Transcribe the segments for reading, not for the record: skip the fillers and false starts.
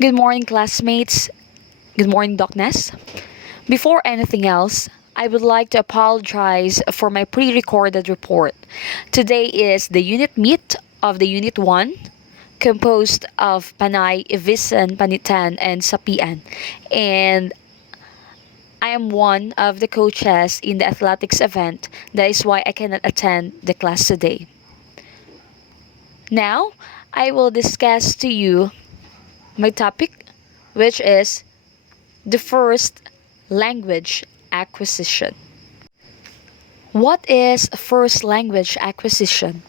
Good morning, classmates. Good morning, Doc Ness. Before anything else, I would like to apologize for my pre recorded report. Today is the unit meet of the Unit 1, composed of Panay, Ibisan, Panitan, and Sapian. And I am one of the coaches in the athletics event. That is why I cannot attend the class today. Now, I will discuss to you my topic, which is the first language acquisition. What is first language acquisition?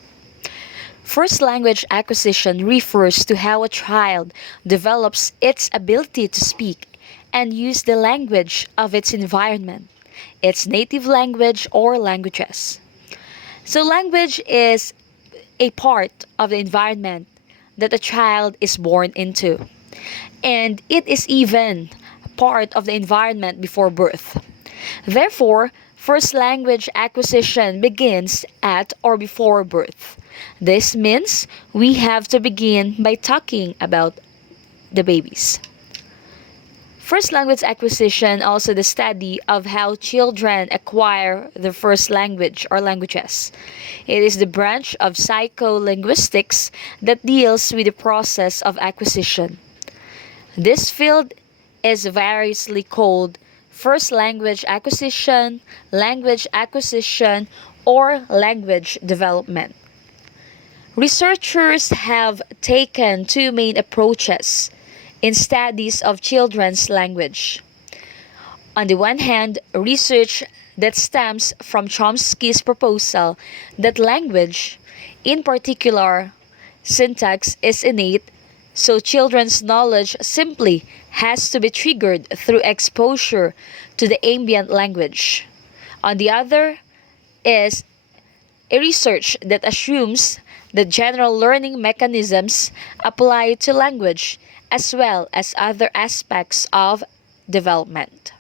First language acquisition refers to how a child develops its ability to speak and use the language of its environment, its native language or languages. So, language is a part of the environment that a child is born into, and it is even part of the environment before birth. Therefore, first language acquisition begins at or before birth. This means we have to begin by talking about the babies. First language acquisition also the study of how children acquire their first language or languages. It is the branch of psycholinguistics that deals with the process of acquisition. This field is variously called first language acquisition, or language development. Researchers have taken two main approaches in studies of children's language. On the one hand, research that stems from Chomsky's proposal that language, in particular syntax, is innate, so children's knowledge simply has to be triggered through exposure to the ambient language. On the other is a research that assumes that general learning mechanisms apply to language as well as other aspects of development.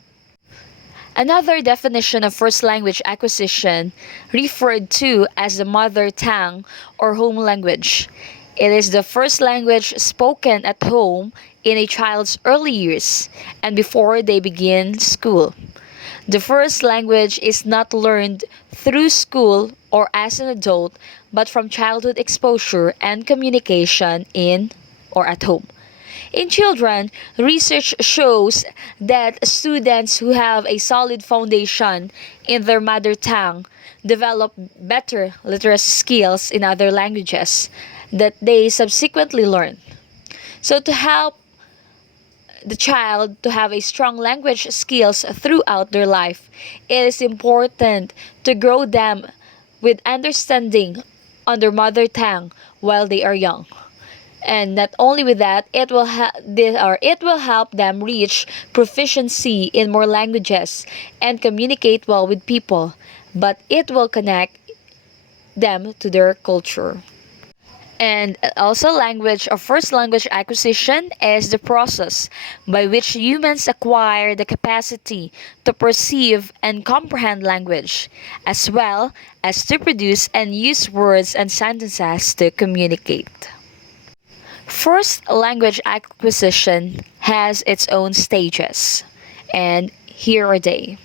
Another definition of first language acquisition referred to as the mother tongue or home language. It is the first language spoken at home in a child's early years and before they begin school. The first language is not learned through school or as an adult, but from childhood exposure and communication in or at home. In children, research shows that students who have a solid foundation in their mother tongue develop better literacy skills in other languages that they subsequently learn. So, to help the child to have a strong language skills throughout their life, it is important to grow them with understanding on their mother tongue while they are young. And not only with that, it will help them reach proficiency in more languages and communicate well with people, but it will connect them to their culture. And also, language or first language acquisition is the process by which humans acquire the capacity to perceive and comprehend language, as well as to produce and use words and sentences to communicate. First language acquisition has its own stages, and here are they.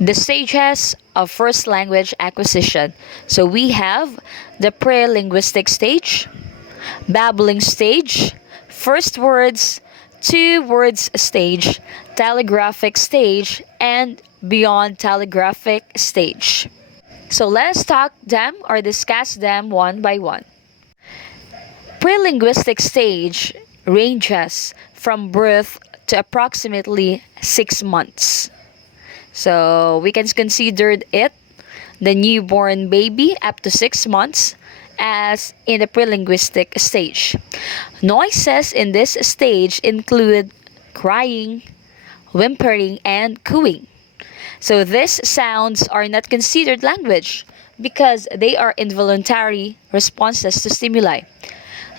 The stages of first language acquisition. So we have the pre-linguistic stage, babbling stage, first words, two words stage, telegraphic stage, and beyond telegraphic stage. So let's talk them or discuss them one by one. Pre-linguistic stage ranges from birth to approximately 6 months. So we can consider it the newborn baby up to 6 months as in the pre-linguistic stage. Noises in this stage include crying, whimpering, and cooing. So these sounds are not considered language because they are involuntary responses to stimuli.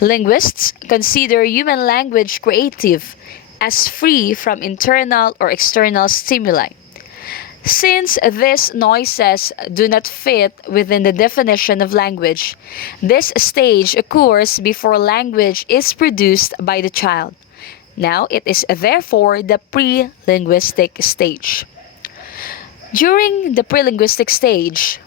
Linguists consider human language creative as free from internal or external stimuli. Since these noises do not fit within the definition of language, this stage occurs before language is produced by the child. Now, it is therefore the pre-linguistic stage. During the pre-linguistic stage,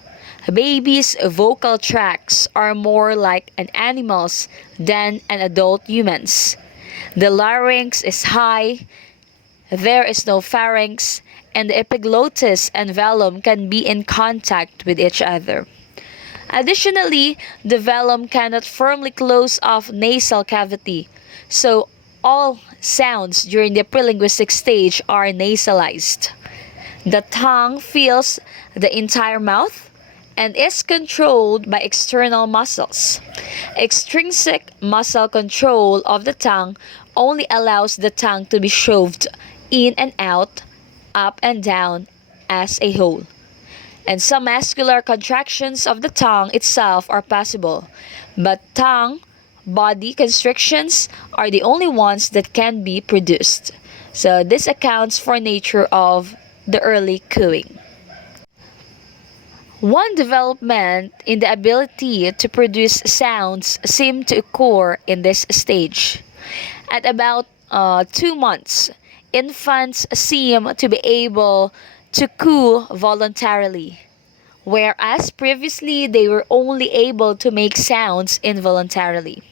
a baby's vocal tracts are more like an animal's than an adult human's. The larynx is high, there is no pharynx, and the epiglottis and velum can be in contact with each other. Additionally, the velum cannot firmly close off nasal cavity, so all sounds during the prelinguistic stage are nasalized. The tongue fills the entire mouth and is controlled by external muscles. Extrinsic muscle control of the tongue only allows the tongue to be shoved in and out, up and down as a whole. And some muscular contractions of the tongue itself are possible, but tongue body constrictions are the only ones that can be produced. So this accounts for nature of the early cooing. One development in the ability to produce sounds seemed to occur in this stage. At about 2 months, infants seem to be able to coo voluntarily, whereas previously they were only able to make sounds involuntarily.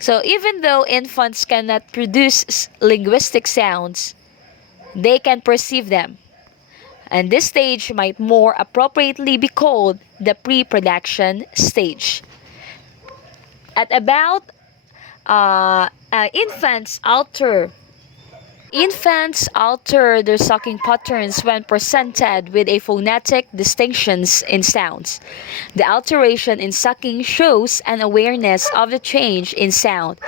So even though infants cannot produce linguistic sounds, they can perceive them. And this stage might more appropriately be called the pre-production stage. At about infants alter their sucking patterns when presented with a phonetic distinctions in sounds. The alteration in sucking shows an awareness of the change in sound,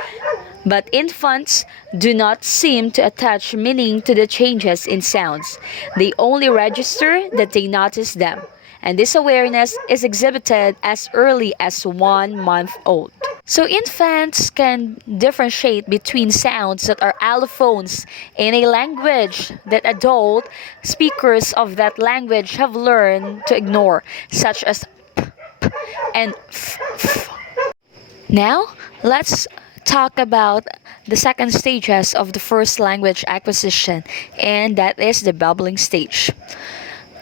but infants do not seem to attach meaning to the changes in sounds. They only register that they notice them, and this awareness is exhibited as early as 1 month old. So infants can differentiate between sounds that are allophones in a language that adult speakers of that language have learned to ignore, such as p, p and f. Now, let's talk about the second stages of the first language acquisition, and that is the babbling stage.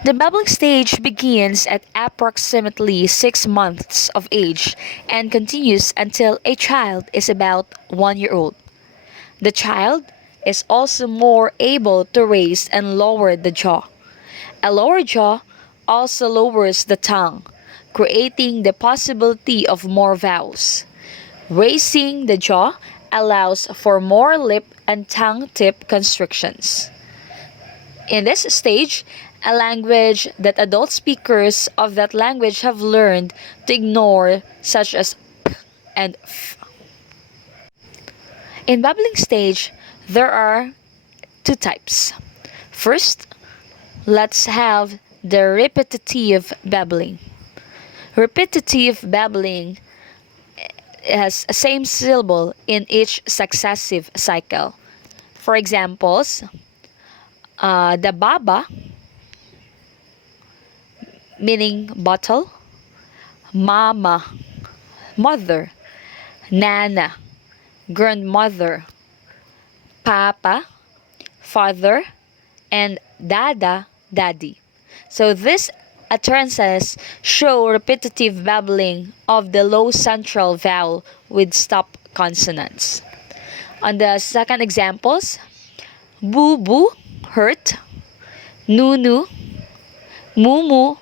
The babbling stage begins at approximately 6 months of age and continues until a child is about 1 year old. The child is also more able to raise and lower the jaw. A lower jaw also lowers the tongue, creating the possibility of more vowels. Raising the jaw allows for more lip and tongue tip constrictions. In this stage, a language that adult speakers of that language have learned to ignore, such as p and f. In babbling stage, there are 2 types. First, let's have the repetitive babbling. Repetitive babbling has a same syllable in each successive cycle. For examples, the baba, meaning bottle, mama, mother, nana, grandmother, papa, father, and dada, daddy. So these utterances show repetitive babbling of the low central vowel with stop consonants. On the second examples, boo boo, hurt, nunu, mumu,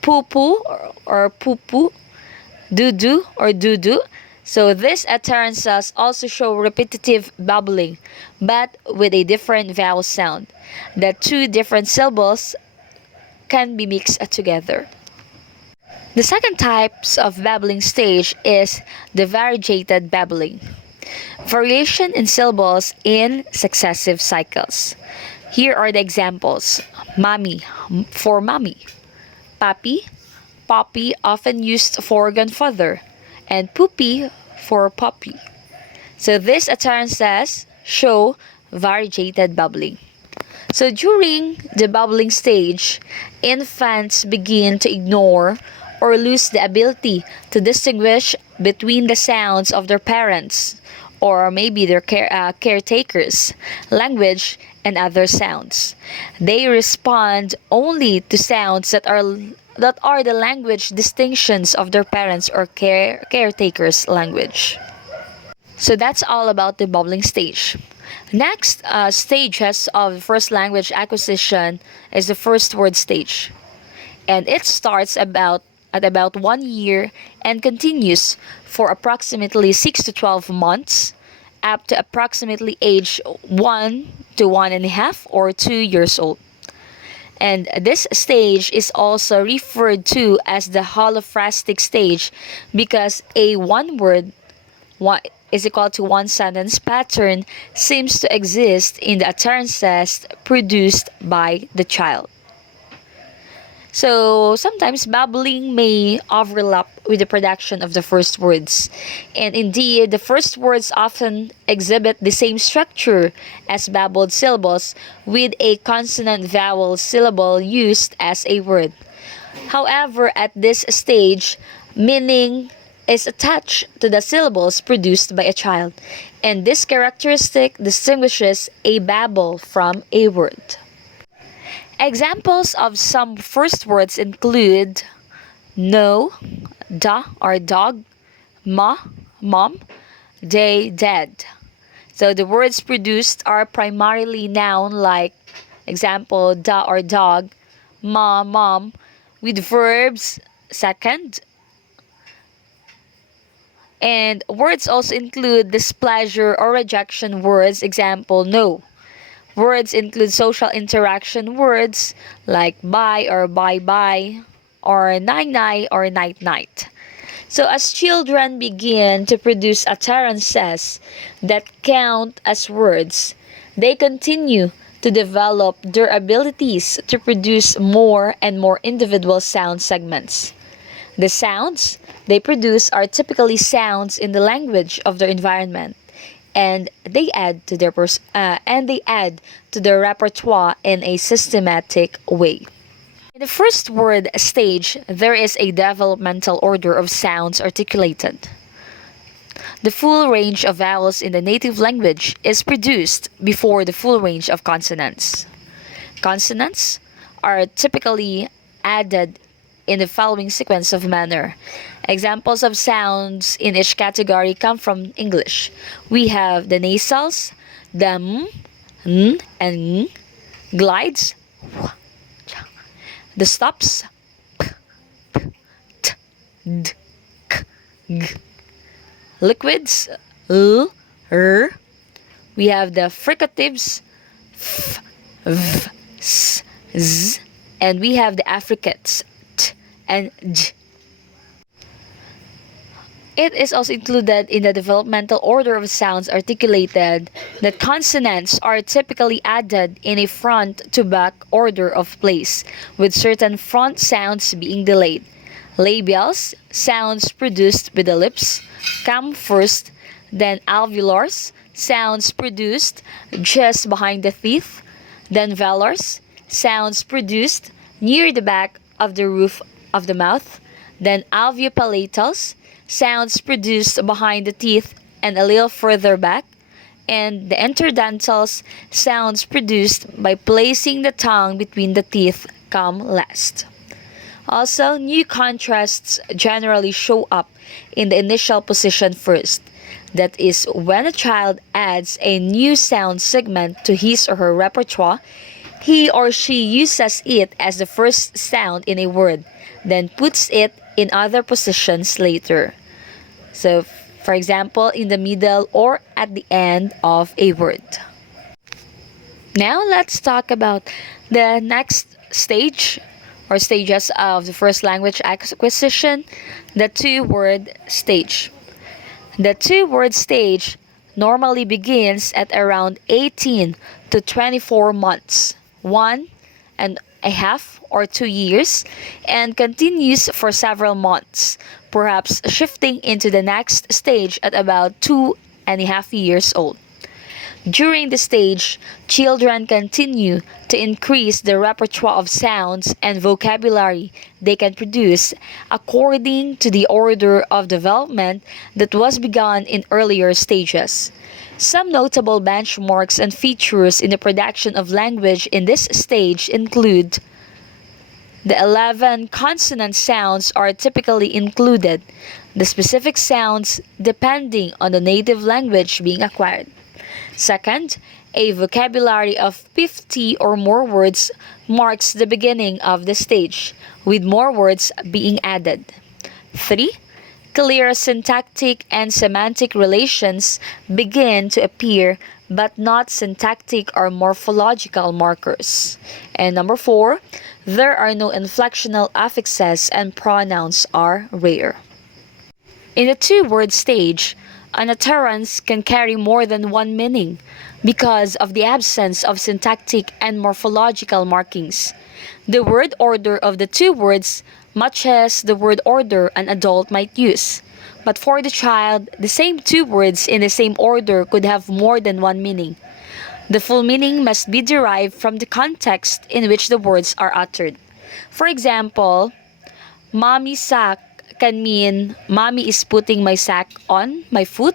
poo-poo or poo-poo, doo-doo or doo-doo. So these utterances also show repetitive babbling, but with a different vowel sound. The 2 different syllables can be mixed together. The second types of babbling stage is the variegated babbling. Variation in syllables in successive cycles. Here are the examples. Mommy for mommy. Papi, poppy often used for grandfather, and poopy for puppy. So these utterances show variegated babbling. So during the babbling stage, infants begin to ignore or lose the ability to distinguish between the sounds of their parents or maybe their caretakers, language, and other sounds. They respond only to sounds that are the language distinctions of their parents or caretakers' language. So that's all about the bubbling stage. Next stages of first language acquisition is the first word stage, and it starts at about 1 year and continues for approximately 6 to 12 months up to approximately age 1 to 1.5 or 2 years old. And this stage is also referred to as the holophrastic stage because a one word is equal to one sentence pattern seems to exist in the utterances produced by the child. So sometimes babbling may overlap with the production of the first words. And indeed, the first words often exhibit the same structure as babbled syllables with a consonant vowel syllable used as a word. However, at this stage, meaning is attached to the syllables produced by a child, and this characteristic distinguishes a babble from a word. Examples of some first words include no, da or dog, ma, mom, they, dad. So the words produced are primarily noun like example da or dog, ma, mom, with verbs second. And words also include displeasure or rejection words, example no. Words include social interaction words like bye or bye bye, or night night or night night. So as children begin to produce utterances that count as words, they continue to develop their abilities to produce more and more individual sound segments. The sounds they produce are typically sounds in the language of their environment, and they add to their repertoire in a systematic way. In the first word stage, there is a developmental order of sounds articulated. The full range of vowels in the native language is produced before the full range of consonants. Consonants are typically added in the following sequence of manner. Examples of sounds in each category come from English. We have the nasals, the and ng, glides, the stops, d, g, liquids, we have the fricatives, f, v, s, z, and we have the affricates, t and j. It is also included in the developmental order of sounds articulated that consonants are typically added in a front to back order of place, with certain front sounds being delayed. Labials, sounds produced with the lips, come first, then alveolars, sounds produced just behind the teeth, then velars, sounds produced near the back of the roof of the mouth, then alveopalatals, sounds produced behind the teeth and a little further back, and the interdentals, sounds produced by placing the tongue between the teeth, come last. Also, new contrasts generally show up in the initial position first. That is, when a child adds a new sound segment to his or her repertoire, he or she uses it as the first sound in a word, then puts it in other positions later. So, for example, in the middle or at the end of a word. Now, let's talk about the next stage or stages of the first language acquisition, the two-word stage. The two-word stage normally begins at around 18 to 24 months, 1.5 or 2 years, and continues for several months, perhaps shifting into the next stage at about 2.5 years old. During this stage, children continue to increase the repertoire of sounds and vocabulary they can produce according to the order of development that was begun in earlier stages. Some notable benchmarks and features in the production of language in this stage include: the 11 consonant sounds are typically included, the specific sounds depending on the native language being acquired. Second, a vocabulary of 50 or more words marks the beginning of the stage, with more words being added. 3. Clear syntactic and semantic relations begin to appear, but not syntactic or morphological markers. And number 4, there are no inflectional affixes and pronouns are rare. In the two-word stage, an utterance can carry more than one meaning because of the absence of syntactic and morphological markings. The word order of the two words matches the word order an adult might use. But for the child, the same two words in the same order could have more than one meaning. The full meaning must be derived from the context in which the words are uttered. For example, mommy sack can mean mommy is putting my sack on my foot,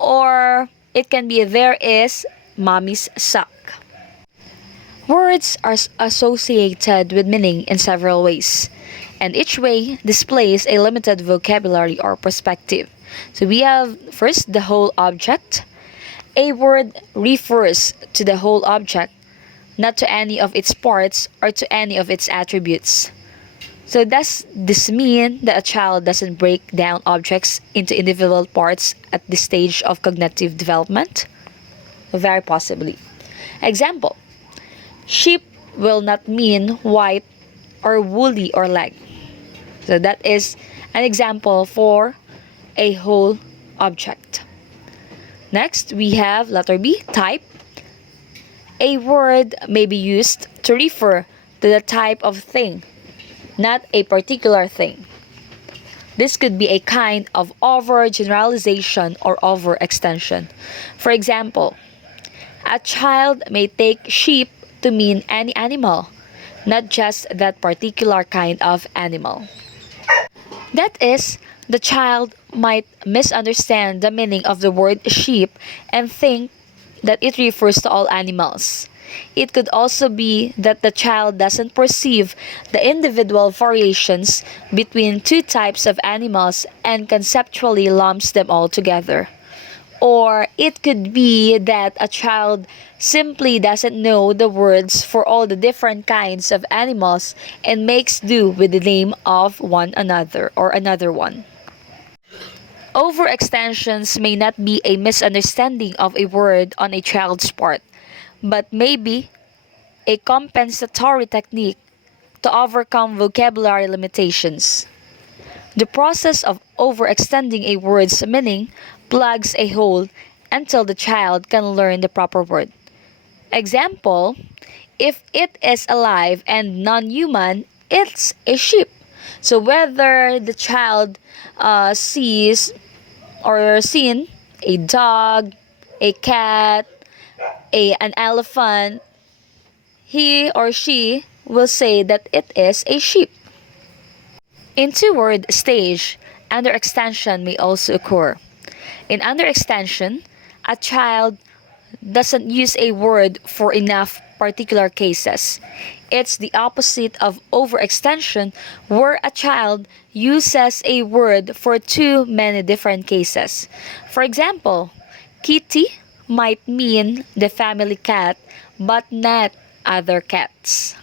or it can be there is mommy's sock. Words are associated with meaning in several ways, and each way displays a limited vocabulary or perspective. So we have first the whole object. A word refers to the whole object, not to any of its parts or to any of its attributes. So does this mean that a child doesn't break down objects into individual parts at this stage of cognitive development? Very possibly. Example: sheep will not mean white or woolly or leg. So that is an example for a whole object. Next, we have letter B, type. A word may be used to refer to the type of thing, not a particular thing. This could be a kind of overgeneralization or overextension. For example, a child may take sheep to mean any animal, not just that particular kind of animal. That is, the child might misunderstand the meaning of the word sheep and think that it refers to all animals. It could also be that the child doesn't perceive the individual variations between two types of animals and conceptually lumps them all together. Or it could be that a child simply doesn't know the words for all the different kinds of animals and makes do with the name of one another or another one. Overextensions may not be a misunderstanding of a word on a child's part, but may be a compensatory technique to overcome vocabulary limitations. The process of overextending a word's meaning plugs a hole until the child can learn the proper word. Example: if it is alive and non-human, it's a sheep. So whether the child sees or seen a dog, a cat, an elephant, he or she will say that it is a sheep. In two-word stage, underextension may also occur. In underextension, a child doesn't use a word for enough particular cases. It's the opposite of overextension, where a child uses a word for too many different cases. For example, kitty might mean the family cat, but not other cats.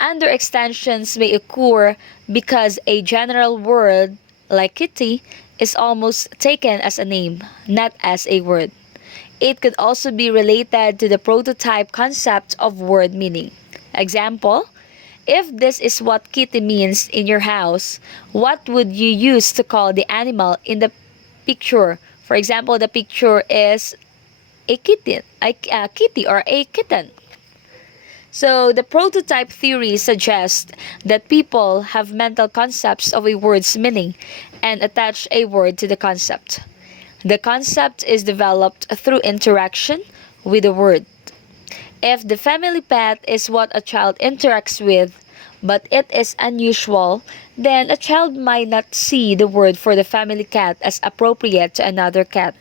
Underextensions may occur because a general word, like kitty, is almost taken as a name, not as a word. It could also be related to the prototype concept of word meaning. Example: if this is what kitty means in your house, what would you use to call the animal in the picture? For example, the picture is a kitten, a kitty or a kitten. So the prototype theory suggests that people have mental concepts of a word's meaning and attach a word to the concept. The concept is developed through interaction with the word. If the family pet is what a child interacts with, but it is unusual, then a child might not see the word for the family cat as appropriate to another cat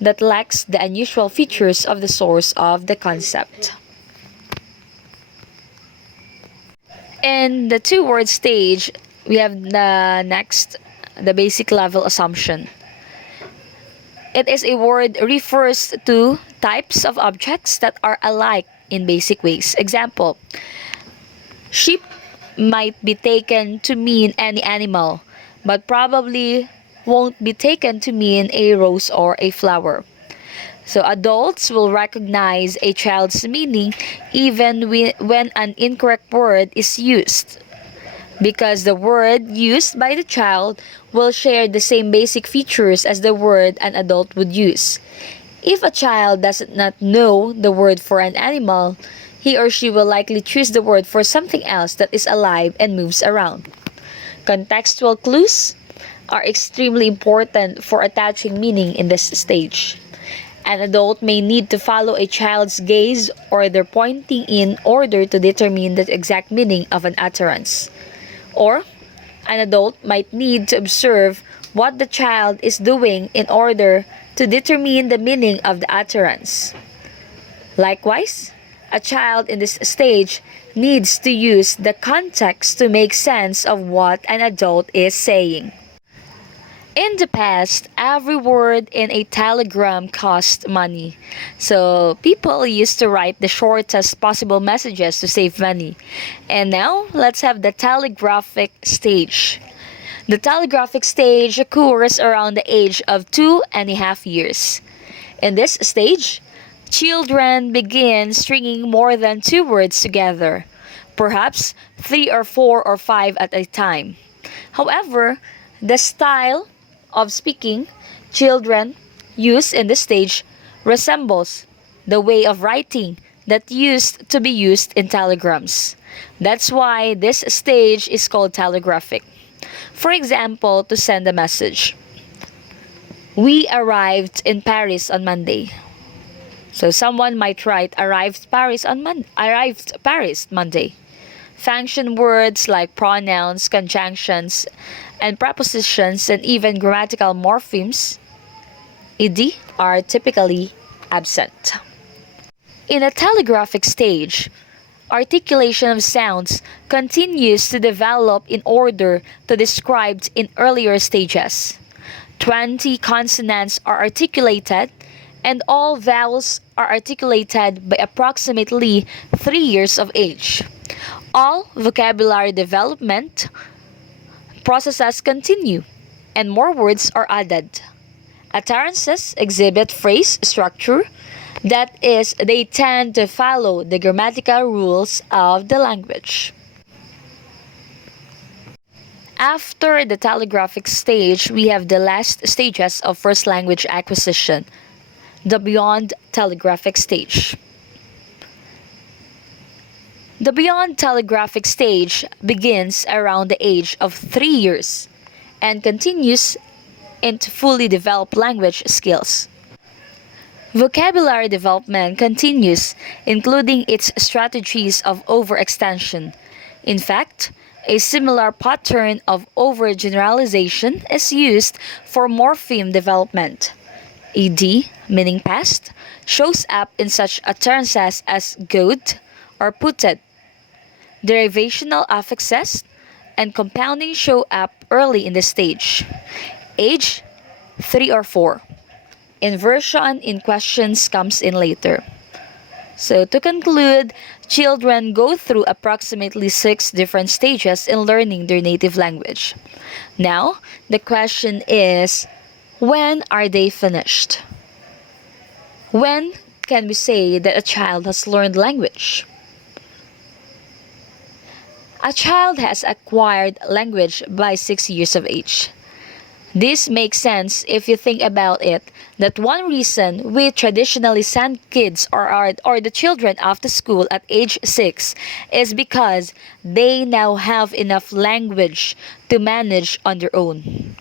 that lacks the unusual features of the source of the concept. In the two-word stage, we have the next, the basic level assumption. It is a word refers to types of objects that are alike in basic ways. Example, sheep might be taken to mean any animal, but probably won't be taken to mean a rose or a flower. So adults will recognize a child's meaning even when an incorrect word is used, because the word used by the child will share the same basic features as the word an adult would use. If a child does not know the word for an animal, he or she will likely choose the word for something else that is alive and moves around. Contextual clues are extremely important for attaching meaning in this stage. An adult may need to follow a child's gaze or their pointing in order to determine the exact meaning of an utterance. Or, an adult might need to observe what the child is doing in order to determine the meaning of the utterance. Likewise, a child in this stage needs to use the context to make sense of what an adult is saying. In the past, every word in a telegram cost money. So people used to write the shortest possible messages to save money. And now, let's have the telegraphic stage. The telegraphic stage occurs around the age of 2.5 years. In this stage, children begin stringing more than two words together, perhaps three or four or five at a time. However, the style of speaking children use in this stage resembles the way of writing that used to be used in telegrams. That's why this stage is called telegraphic. For example, to send a message. We arrived in Paris on Monday. So someone might write arrived Paris Monday. Function words like pronouns, conjunctions, and prepositions, and even grammatical morphemes, ed, are typically absent. In a telegraphic stage, articulation of sounds continues to develop in order to described in earlier stages. 20 consonants are articulated, and all vowels are articulated by approximately 3 years of age. All vocabulary development processes continue, and more words are added. Utterances exhibit phrase structure, that is, they tend to follow the grammatical rules of the language. After the telegraphic stage, we have the last stages of first language acquisition, the beyond telegraphic stage. The beyond telegraphic stage begins around the age of 3 years and continues into fully developed language skills. Vocabulary development continues, including its strategies of overextension. In fact, a similar pattern of overgeneralization is used for morpheme development. Ed, meaning past, shows up in such utterances as good or putted. Derivational affixes and compounding show up early in the stage. Age 3 or 4. Inversion in questions comes in later. So to conclude, children go through approximately 6 different stages in learning their native language. Now, the question is, when are they finished? When can we say that a child has learned language? A child has acquired language by 6 years of age. This makes sense if you think about it, that one reason we traditionally send kids or the children off to school at age 6 is because they now have enough language to manage on their own.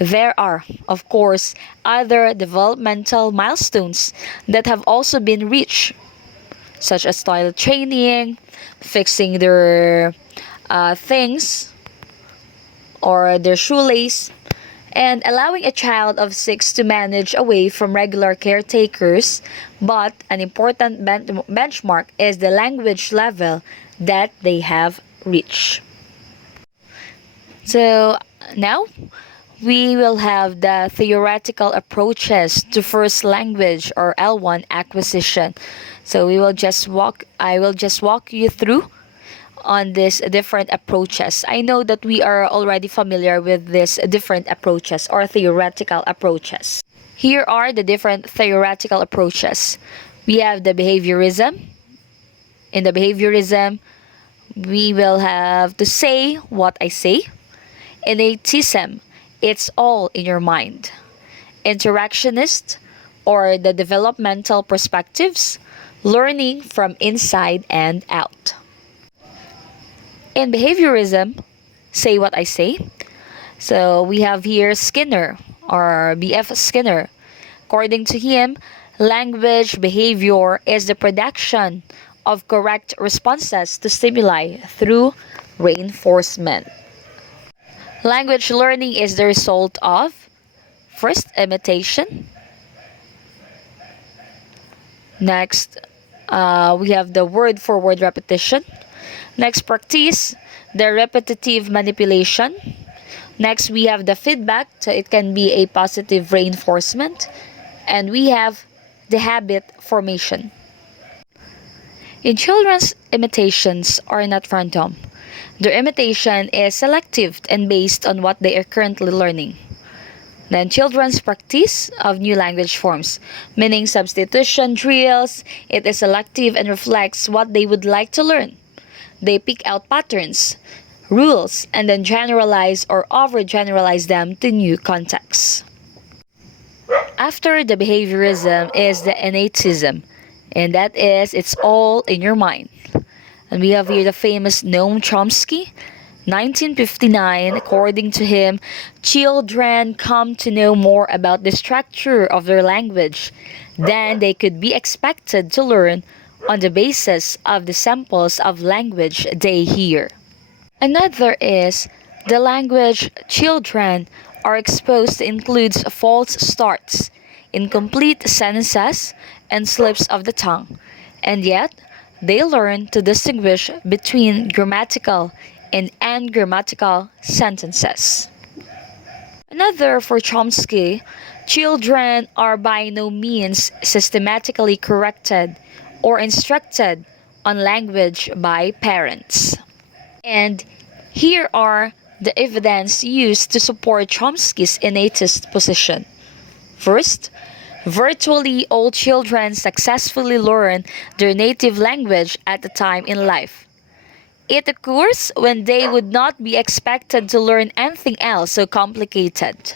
There are, of course, other developmental milestones that have also been reached, such as toilet training, fixing their things or their shoelace, and allowing a child of 6 to manage away from regular caretakers. But an important benchmark is the language level that they have reached. So now we will have the theoretical approaches to first language or L1 acquisition. So I will just walk you through on these different approaches. I know that we are already familiar with these different approaches or theoretical approaches. Here are the different theoretical approaches. We have the behaviorism. In the behaviorism, we will have to say what I say. Innatism, it's all in your mind. Interactionist, or the developmental perspectives, learning from inside and out. In behaviorism, say what I say. So we have here Skinner or B.F. Skinner. According to him, language behavior is the production of correct responses to stimuli through reinforcement. Language learning is the result of first imitation. Next, we have the word for word repetition. Next, practice the repetitive manipulation. Next, we have the feedback, so it can be a positive reinforcement. And we have the habit formation. In children's, imitations are not random. Their imitation is selective and based on what they are currently learning. Then children's practice of new language forms, meaning substitution drills, it is selective and reflects what they would like to learn. They pick out patterns, rules, and then generalize or overgeneralize them to new contexts. After the behaviorism is the innatism, and that is it's all in your mind. And we have here the famous Noam Chomsky, 1959. According to him, children come to know more about the structure of their language than they could be expected to learn on the basis of the samples of language they hear. Another is the language children are exposed to includes false starts, incomplete sentences, and slips of the tongue, and yet they learn to distinguish between grammatical and ungrammatical sentences. Another for Chomsky, children are by no means systematically corrected or instructed on language by parents. And here are the evidence used to support Chomsky's innatist position. First, virtually all children successfully learn their native language at a time in life. It occurs when they would not be expected to learn anything else so complicated.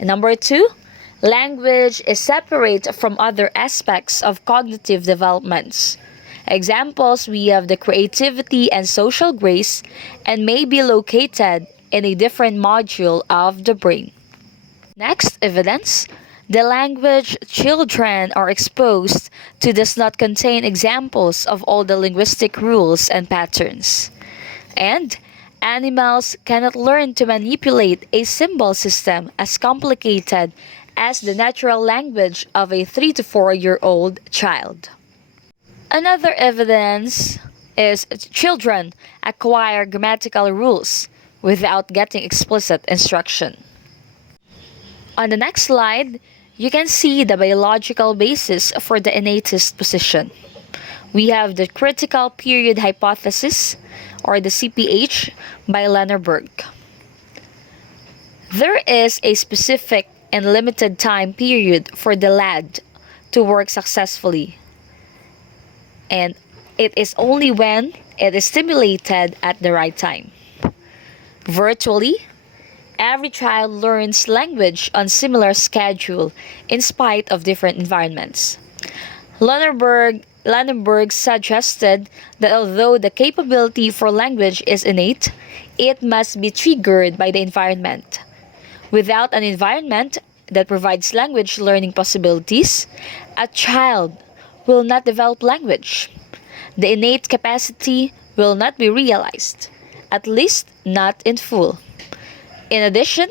Number two, language is separate from other aspects of cognitive developments. Examples, we have the creativity and social grace and may be located in a different module of the brain. Next evidence, the language children are exposed to does not contain examples of all the linguistic rules and patterns. And animals cannot learn to manipulate a symbol system as complicated as the natural language of a 3 to 4-year-old child. Another evidence is children acquire grammatical rules without getting explicit instruction. On the next slide, you can see the biological basis for the innatist position. We have the critical period hypothesis, or the CPH, by Lennerberg. There is a specific and limited time period for the lad to work successfully, and it is only when it is stimulated at the right time. Virtually, every child learns language on similar schedule in spite of different environments. Lennerberg suggested that although the capability for language is innate, it must be triggered by the environment. Without an environment that provides language learning possibilities, a child will not develop language. The innate capacity will not be realized, at least not in full. In addition,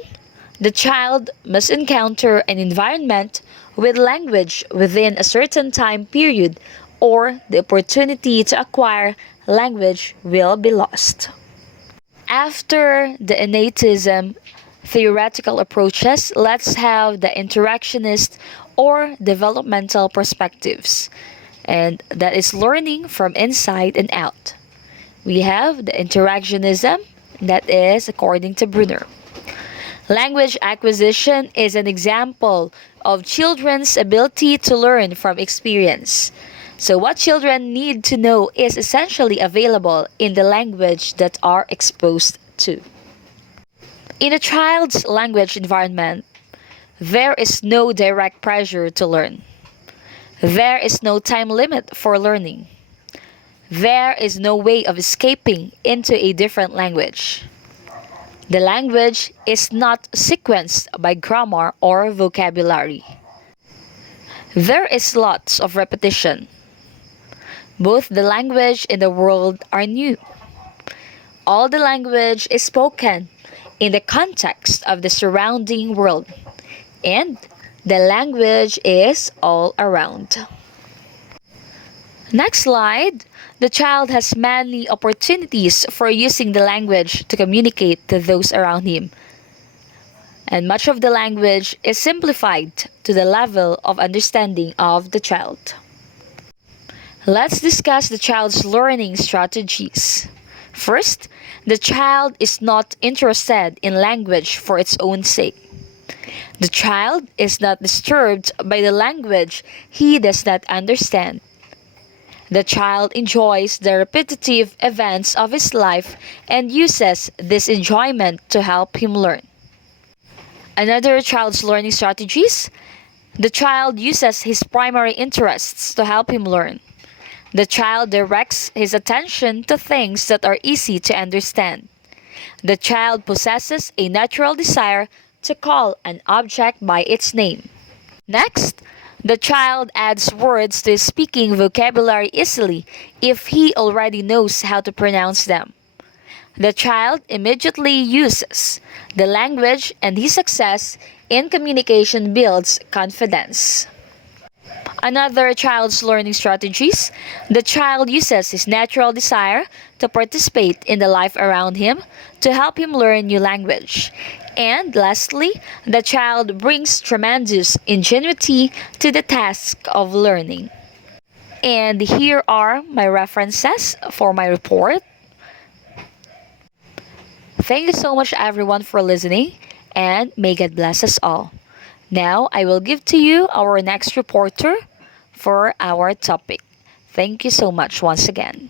the child must encounter an environment with language within a certain time period, or the opportunity to acquire language will be lost. After the innatism theoretical approaches, let's have the interactionist or developmental perspectives, and that is learning from inside and out. We have the interactionism, that is according to Brunner. Language acquisition is an example of children's ability to learn from experience. So what children need to know is essentially available in the language that are exposed to. In a child's language environment, there is no direct pressure to learn. There is no time limit for learning. There is no way of escaping into a different language. The language is not sequenced by grammar or vocabulary. There is lots of repetition. Both the language and the world are new. All the language is spoken in the context of the surrounding world, and the language is all around. Next slide. The child has many opportunities for using the language to communicate to those around him. And much of the language is simplified to the level of understanding of the child. Let's discuss the child's learning strategies. First, the child is not interested in language for its own sake. The child is not disturbed by the language he does not understand. The child enjoys the repetitive events of his life and uses this enjoyment to help him learn. Another child's learning strategies: the child uses his primary interests to help him learn. The child directs his attention to things that are easy to understand. The child possesses a natural desire to call an object by its name. Next, the child adds words to his speaking vocabulary easily if he already knows how to pronounce them. The child immediately uses the language, and his success in communication builds confidence. Another child's learning strategies: the child uses his natural desire to participate in the life around him to help him learn new language. And lastly, the child brings tremendous ingenuity to the task of learning. And here are my references for my report. Thank you so much everyone for listening, and may God bless us all. Now I will give to you our next reporter for our topic. Thank you so much once again.